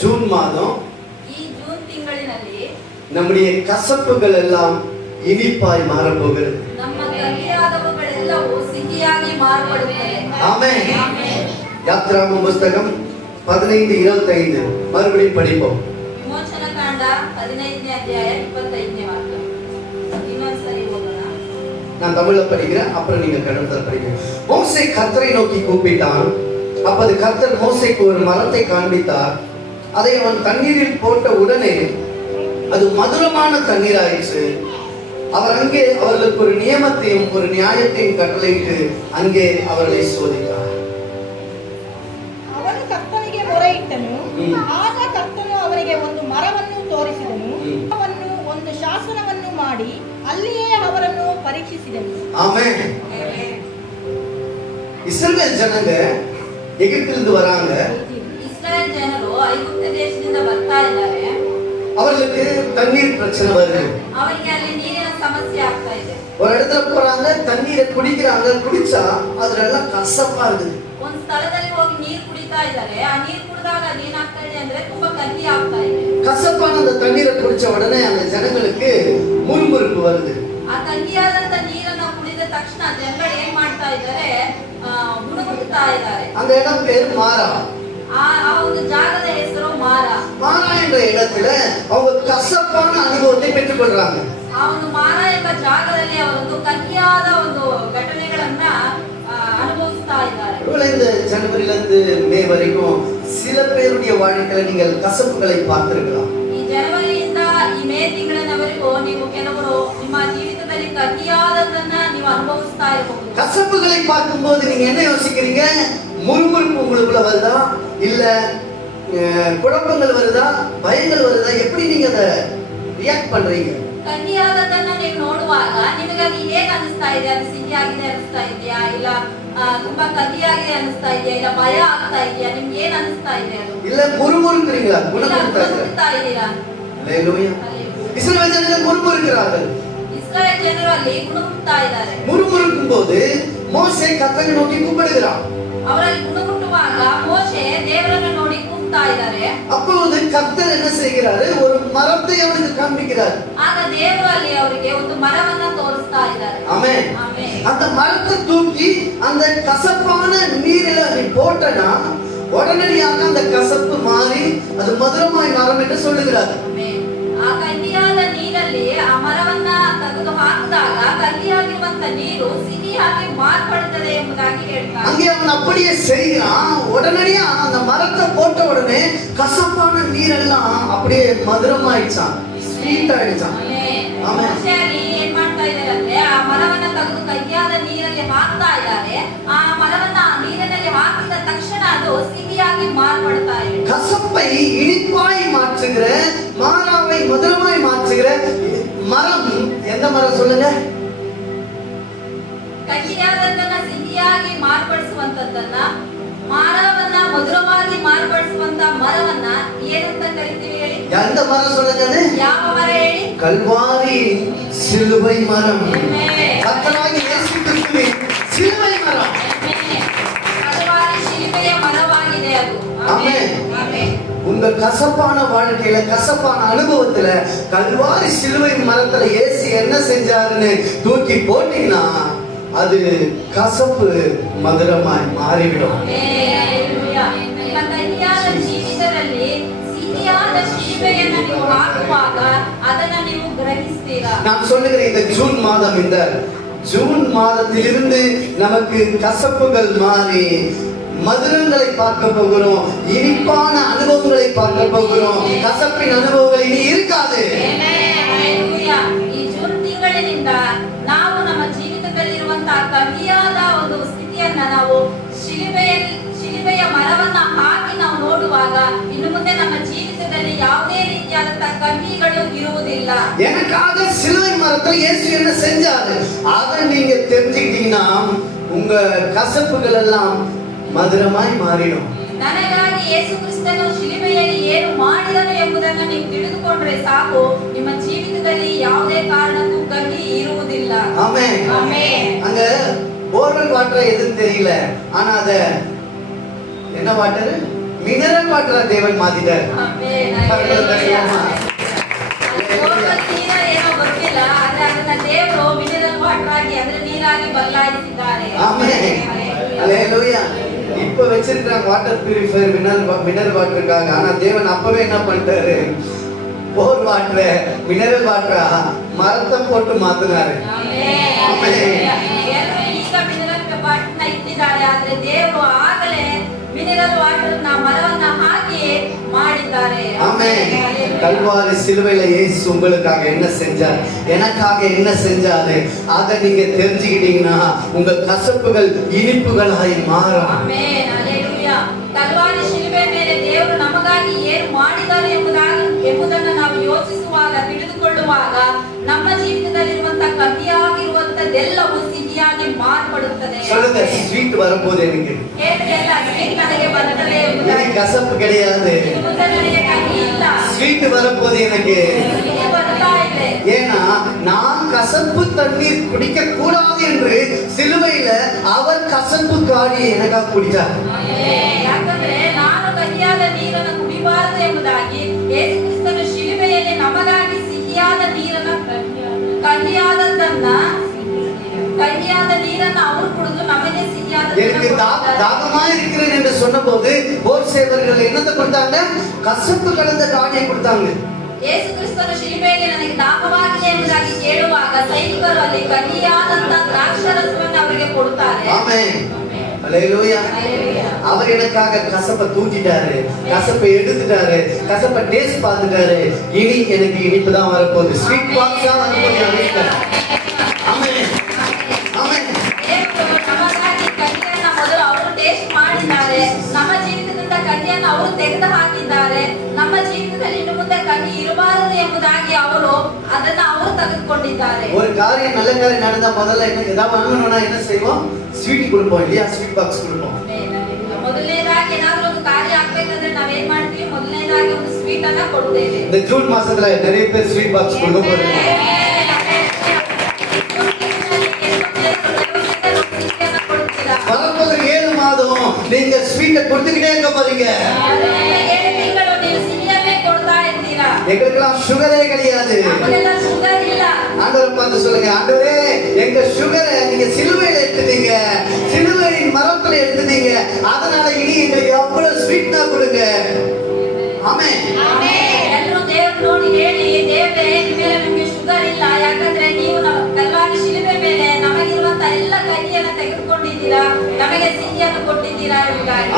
June மாதம் நம்முடைய கசப்புகள் எல்லாம் இனிப்பாய் மாறப்போகிறது. யாத்ராம புஸ்தகம் பதினைந்து இருபத்தி ஐந்து மறுபடியும் படிப்போம் நான் தமிழ்ல படிக்கிறேன் அப்புறம் நீங்க கடவுள் படிக்கிறேன் மோசை கத்தரை நோக்கி கூப்பிட்டான் அப்போது கத்தர் மோசைக்கு ஒரு மரத்தை காண்பித்தார் அதை அவன் தண்ணீரில் போட்ட உடனே அது மதுரமான தண்ணீராயிற்று அவர் அங்கே அவர்களுக்கு ஒரு நியமத்தையும் ஒரு நியாயத்தையும் கட்டளையிட்டு அங்கே அவர்களை சோதித்தார் ಅವನು ಕರ್ತನಿಗೆ ಮೊರೆಯಿಟ್ಟನು ಹ್ಮ್. அவர்களுக்கு தண்ணீர் பிரச்சனை வருது ಅವರಿಗೆ ಅಲ್ಲಿ ನೀರಿನ ಸಮಸ್ಯೆ ಆಗ್ತಾ ಇದೆ ஒரு இடத்துல போறாங்க தண்ணீரை குடிக்கிறாங்க குடிச்சா அதுல எல்லாம் கசப்பா இருக்குது ಒಂದ್ ಸ್ಥಳದಲ್ಲಿ ಹೋಗಿ ನೀರ್ ಕುಡಿತಾ ಇದ್ದಾರೆ ಆ ನೀರ್ ಕುಡಿದಾಗ ಏನಾಗ್ತಾ ಇದೆ ಅಂದ್ರೆ ತುಂಬಾ ಕಹಿ ಆಗ್ತಾ ಇದೆ கசப்பான அந்த தண்ணீரை குடிச்ச உடனே அந்த ஜனங்களுக்கு முறுமுறுப்பு வருது ಆ ಕಹಿಯಾದಂತ ನೀರನ್ನ ಕುಡಿದ ತಕ್ಷಣ ಜನಗಳು ಏನ್ ಮಾಡ್ತಾ ಇದ್ದಾರೆ ಆ, ಗುಣಗುಡ್ತಾ ಇದ್ದಾರೆ அந்த இடம் பேர் மாறா ಆ ಆ ಒಂದು ಜಾಗದ ಹೆಸರು ಮಾರ மாறா என்ற இடத்துல அவங்க கசப்பான அனுபவத்தை பெற்றுக்கொள்றாங்க ಆ ಒಂದು ಮಾರ ಎಂಬ ಜಾಗದಲ್ಲಿ ಅವರೊಂದು ಕಹಿಯಾದ ಒಂದು ಘಟನೆಗಳನ್ನ ಆ, ಅನುಭವಿಸ್ತಾ ಇದ್ದಾರೆ ஒருவேளை இந்த ஜனவரில இருந்து மே வரைக்கும் சில பேருடைய வாழ்க்கையில நீங்கள் கசப்புகளை பார்த்திருக்கலாம் ಈ ಜನವರಿಯಿಂದ ಈ ಮೇ ತಿಂಗಳಿನವರೆಗೂ ನೀವು ಕೆಲವರು ನಿಮ್ಮ ಜೀವಿತದಲ್ಲಿ ಕಹಿಯಾದದನ್ನ ನೀವು ಅನುಭವಿಸ್ತಾ ಇರಬಹುದು கசப்புகளை பார்க்கும்போது நீங்க என்ன யோசிக்கிறீங்க முறுமுறுப்பு உங்களுக்குள்ள வருதா இல்ல அஹ், குழப்பங்கள் வருதா பயங்கள் வருதா எப்படி நீங்க அதை ரியாக்ட் பண்றீங்க ಕಹಿಯಾದದನ್ನ ನೀವು ನೋಡುವಾಗ ನಿಮಗೆ ಅದು ಹೇಗೆ ಅನಿಸ್ತಾ ಇದೆ ಅದು ಸಿಹಿಯಾಗಿದೆ ಅನಿಸ್ತಾ ಇದೆಯಾ ಇಲ್ಲ ಆ, ತುಂಬಾ ಕಹಿಯಾಗಿದೆ ಅನಿಸ್ತಾ ಇದೆಯಾ ಇಲ್ಲ ಭಯ ಆಗ್ತಾ ಇದೆಯಾ ನಿಮ್ಗೆ ಏನ್ ಅನಿಸ್ತಾ ಇದೆ ಅದು இல்ல முறுமுறுக்கிறீங்களா ಇಲ್ಲ குணப்படுத்தாங்க ಗುಣಗುಡ್ತಾ ಇದ್ದೀರಾ இஸ்ரவேல் ஜனங்கள் முறுமுறுக்கிறார்கள் ಇಸ್ರಾಯೇಲ್ ಜನರು ಅಲ್ಲಿ ಗುಣಗುಡ್ತಾ ಇದ್ದಾರೆ முறுமுறுக்கும் போது மோசே கத்தனை நோக்கி கூப்பிடுகிறான் ಅವರಲ್ಲಿ ಗುಣಗುಟ್ಟುವಾಗ ಮೋಶೆ ದೇವರನ್ನ ನೋಡಿ ಕೂಗ್ತಾ ಇದ್ದಾರೆ அப்பொழுது கர்த்தர் என்ன செய்கிறாரு ஒரு மரத்தை அவனுக்கு காண்பிக்கிறார் ಆಗ ದೇವರು ಅಲ್ಲಿ ಅವರಿಗೆ ಒಂದು ಮರವನ್ನ ತೋರಿಸ್ತಾ ಇದ್ದಾರೆ ஆமென் ಆಮೇಲೆ அந்த மரத்தை தூக்கி அந்த கசப்பான நீரில நீ போட்டனா உடனடியாக அந்த கசப்பு மாறி அது மதுரமாய் மாறும் என்று சொல்லுகிறார் ಆ ಕಹಿಯಾದ ನೀರಲ್ಲಿ ಆ ಮರವನ್ನ ತೆಗೆದು ಹಾಕಿದಾಗ ಕಹಿಯಾಗಿರುವಂತ ನೀರು ಸಿಹಿಯಾಗಿ ಮಾರ್ಪಡುತ್ತದೆ ಎಂಬುದಾಗಿ ಹೇಳ್ತಾರೆ அங்கே அவன் அப்படியே செய்கிறான் உடனடியா அந்த மரத்தை போட்ட உடனே கசப்பான நீரெல்லாம் அப்படியே மதுரமாயிடுச்சான் ஸ்வீட் ஆயிடுச்சான் ಆಮೇಲೆ? ಮೋಶೆ ಅಲ್ಲಿ ಏನ್ ಮಾಡ್ತಾ ಇದ್ದಾರೆ ಅಂದ್ರೆ ಆ ಮರವನ್ನ ತೆಗೆದು ಕಹಿಯಾದ ನೀರಲ್ಲಿ ಹಾಕ್ತಾ ಇದ್ದಾರೆ ಆ ಮರವನ್ನ ಆ ನೀರಿನಲ್ಲಿ ಹಾಕಿದ ತಕ್ಷಣ ಅದು ಸಿಹಿಯಾಗಿ ಮಾರ್ಪಡ್ತಾ ಇದೆ கசப்பை இனிப்பாய் மாற்றுகிற மாறாவை மதுரமாய் மாற்றுகிற மரம் எந்த மரம் சொல்லுங்க ಕಹಿಯಾದದ್ದನ್ನ ಸಿಹಿಯಾಗಿ ಮಾರ್ಪಡಿಸುವಂತದ್ದನ್ನ ಮಾರವನ್ನ ಮಧುರವಾಗಿ ಮಾರ್ಪಡಿಸುವಂತ ಮರವನ್ನ ಏನಂತ ಕರಿತೀವಿ ಹೇಳಿ எந்த மரம் சொல்லுங்க அது ಯಾವ ಮರ ಹೇಳಿ கல்வாரி சிலுவை மரம் Amen. உங்க கசப்பான வாழ்க்கையில கசப்பான அனுபவத்துல கல்வாரி சிலுவை மரத்துல ஏசி என்ன செஞ்சாருன்னு தூக்கி போட்டீங்கன்னா அது கசப்பு மதுரமாய் மாறிவிடும். நான் சொல்லுகிறேன் இந்த ஜூன் மாதம் இந்த ஜூன் மாதத்திலிருந்து நமக்கு கசப்புகள் மாறி மதுரங்களை பார்க்க போகிறோம் இனிப்பான அனுபவங்களை பார்க்க போகிறோம் கசப்பின் அனுபவங்கள் இனி இருக்காது Hallelujah. ಈ ಜೂನ್ ತಿಂಗಳಿನಿಂದ ನಾವು ನಮ್ಮ ಜೀವಿತದಲ್ಲಿರುವಂತಹ ಕಹಿಯಾದ ಒಂದು ಸ್ಥಿತಿಯನ್ನ ನಾವು ಶಿಲುಬೆಯಲ್ಲಿ ಶಿಲುಬೆಯ ಮರವನ್ನ ಹಾಕಿ ನಾವು ನೋಡುವಾಗ ಇನ್ನು ಮುಂದೆ ನಮ್ಮ ಜೀವಿತದಲ್ಲಿ ಯಾವುದೇ ರೀತಿಯಾದಂತಹ ಕಹಿಗಳು ಇರುವುದಿಲ್ಲ எனக்காக சிலுவை மரத்தில் இயேசு என்ன செஞ்சாரு அதை நீங்க தெரிஞ்சுக்கிட்டீங்கன்னா உங்க கசப்புகள் எல்லாம் மதுரமாய் மாறிடும் ನನಗಾಗಿ ಯೇಸು ಕ್ರಿಸ್ತನು ಶಿಲುಬೆಯಲ್ಲಿ ಏನು ಮಾಡಿದನು ಎಂಬುದನ್ನು ನೀವು ತಿಳಿದುಕೊಂಡ್ರೆ ಸಾಕು ನಿಮ್ಮ ಜೀವಿತದಲ್ಲಿ ಯಾವುದೇ ಕಾರಣಕ್ಕೂ ಕಹಿ ಇರುವುದಿಲ್ಲ ஆமே ಆಮೆನ್. அங்க போர்வெல் வாட்டர் எதுன்னு தெரியல ஆனா அத என்ன வாட்டர் மினரல் வாட்டர் தேவன் மாத்திட்டார் ಆಮೆನ್. ಹಲ್ಲೆಲೂಯಾ. ಅದು ಬೋರ್ವೆಲ್ ನೀರ ಏನೋ ಗೊತ್ತಿಲ್ಲ ಆದ್ರೆ ಅದನ್ನ ದೇವರು ಮಿನರಲ್ ವಾಟರ್ ಆಗಿ ಅಂದ್ರೆ ನೀರಾಗಿ ಬದಲಾಯಿಸಿದ್ದಾರೆ ஆமே அல்லேலூயா இப்ப வச்சிருக்காங்க வாட்டர் பியூரிஃபையர் மினரல் மினரல் வாட்டருக்காக ஆனா தேவன் அப்பவே என்ன பண்ணிட்டாரு போர் வாட்டர் மினரல் வாட்டரா மரத்தை போட்டு மாத்தினாரு ಆಮೆನ್. ಎಲ್ಲರೂ ಈಗ ಮಿನರಲ್ ವಾಟರ್ನ ಇಟ್ಟಿದ್ದಾರೆ ಆದ್ರೆ ದೇವರು ಆಗಲೇ ಮಿನರಲ್ ವಾಟರ್ ನ ಮರವನ್ನ ಹಾಕಿ ಮಾಡಿದ್ದಾರೆ ஆமே ಹಲ್ಲೆಲೂಯಾ. கல்வாரி சிலுவையில இயேசு உங்களுக்காக என்ன செஞ்சார் எனக்காக என்ன செஞ்சாரு ஆக நீங்க தெரிஞ்சுக்கிட்டீங்கன்னா உங்க கசப்புகள் இனிப்புகளாய் மாறும் ಆಮೆನ್. ಹಲ್ಲೆಲೂಯಾ. ಕಲ್ವಾರಿ ಶಿಲುಬೆ ಮೇಲೆ ದೇವರು ನಮಗಾಗಿ ಏನು ಮಾಡಿದ್ದಾರೆ ಎಂಬುದಾಗಿ ಎಂಬುದನ್ನು ನಾವು ಯೋಚಿಸುವಾಗ ತಿಳಿದುಕೊಳ್ಳುವಾಗ ನಮ್ಮ ಜೀವಿತದಲ್ಲಿರುವಂತ ಕಹಿಯಾಗಿರುವಂತದ್ದೆಲ್ಲವೂ ಸಿಹಿಯಾಗಿ ಮಾರ್ಪಡುತ್ತದೆ சொல்லுங்க ஸ்வீட் வரும்போது எனக்கு. கசப்பு கிடையாது. ஸ்வீட் வரும்போது எனக்கு. ஏன்னா நான் கசப்பு தண்ணீர் குடிக்க கூடாது என்று சிலுவையில அவர் கசப்பு காரியை எனக்காக குடித்தார். தாகமா இருக்கிறேன் என்று சொன்னபோது போர் சேவர்கள் என்னத்தை கொடுத்தாங்க கசப்பு கலந்த காடியை கொடுத்தாங்க ಯೇಸು ಕ್ರಿಸ್ತನ ಶಿಲುಬೆಯಲ್ಲಿ ನನಗೆ ದಾಹವಾಗಿದೆ ಎಂಬುದಾಗಿ ಕೇಳುವಾಗ ಸೈನಿಕರು ಅಲ್ಲಿ ಕಹಿಯಾದಂತ ದ್ರಾಕ್ಷರಸವನ್ನು ಅವರಿಗೆ ಕೊಡುತ್ತಾರೆ ஆமே அல்லேலூயா ಹಲ್ಲೆಲೂಯಾ. அவர் எனக்காக கசப்பை தூக்கிட்டாரு கசப்பை எடுத்துட்டாரு கசப்பை டேஸ்ட் பார்த்துட்டாரு இனி எனக்கு இனிப்பு தான் வரப்போகுது ஸ்வீட் பாக்ஸா வரப்போகுது ಅವರು ತೆಗೆದುಕೊಂಡಿದ್ದಾರೆ ஒரு காரியம் நல்ல காரியம் நடந்தா முதல்ல என்ன ஏதாவது வாங்கணும்னா என்ன செய்வோம் ஸ்வீட் கொடுப்போம் இல்லையா ஸ்வீட் பாக்ஸ் கொடுப்போம் ಮೊದಲನೇದಾಗಿ ಏನಾದ್ರೂ ಒಂದು ಕಾರ್ಯ ಆಗ್ಬೇಕಂದ್ರೆ ನಾವೇನ್ ಮಾಡ್ತೀವಿ ಮೊದಲನೇದಾಗಿ ಒಂದು ಸ್ವೀಟ್ ಅನ್ನ ಕೊಡ್ತೇವೆ இந்த ஜூன் மாசத்துல நிறைய பேர் ஸ்வீட் பாக்ஸ் கொடுக்க போறீங்க ಕೊಡ್ತೀರಾ வரப்போது ஏழு மாதம் நீங்க ஸ்வீட்டை கொடுத்துக்கிட்டே இருக்க போறீங்க எங்களுக்கெல்லாம் சுகரே கிடையாது ನಮಗೆಲ್ಲ ಶುಗರ್ ಇಲ್ಲ ஆண்டவர் பார்த்து சொல்லுங்க ஆண்டவரே எங்க சுகரை நீங்க சிலுவையில எடுத்துட்டீங்க சிலுவையின் மரத்துல எடுத்துட்டீங்க அதனால இனி எங்களுக்கு அவ்வளவு ஸ்வீட்னா கொடுங்க ஆமென் ಎಲ್ಲರೂ ದೇವ್ರು ನೋಡಿ ಹೇಳಿ ದೇವ್ರೆ ಇನ್ಮೇಲೆ ನಮ್ಗೆ ಶುಗರ್ ಇಲ್ಲ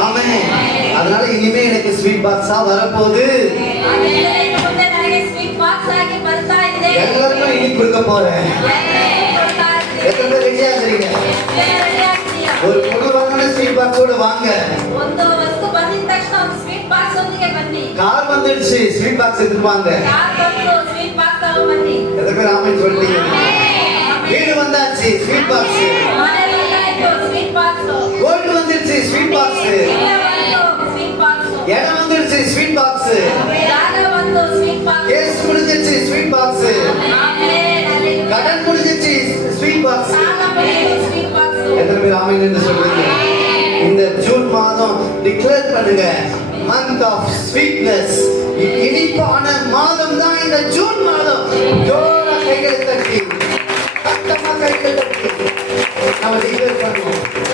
ஆமே அதனால இனிமே எனக்கு ஸ்வீட் பாக்ஸா வரப்போகுது. எல்லாருக்கும் இனி கொடுக்க போறேன். எத்தனை ரெடியா இருக்கிறீங்க? ஒரு பொருள் வாங்கினா ஸ்வீட் பாக்ஸ் கூட வாங்க. கார் வந்துடுச்சு ஸ்வீட் பாக்ஸ் எடுத்துட்டு வாங்க. எத்தனை பேர் ஆமே சொல்லிட்டீங்க. வீடு வந்தாச்சு ஸ்வீட் பாக்ஸ் கோல்டு வந்துருச்சு ஸ்வீட் பாக்ஸ் இடம் வந்துருச்சு ஸ்வீட் பாக்ஸ் கேஸ் முடிஞ்சிருச்சு ஸ்வீட் பாக்ஸ் கடன் முடிஞ்சிருச்சு ஸ்வீட் பாக்ஸ் எத்தனை பேர் ஆமைன்னு என்று இந்த ஜூன் மாதம் டிக்ளேர் பண்ணுங்க. மந்த் ஆஃப் ஸ்வீட்னஸ் இனிப்பான மாதம் தான் இந்த ஜூன் மாதம். ஜோரா கைகளை தட்டி. சத்தமா கைகளை தட்டி. Kann die E-Mail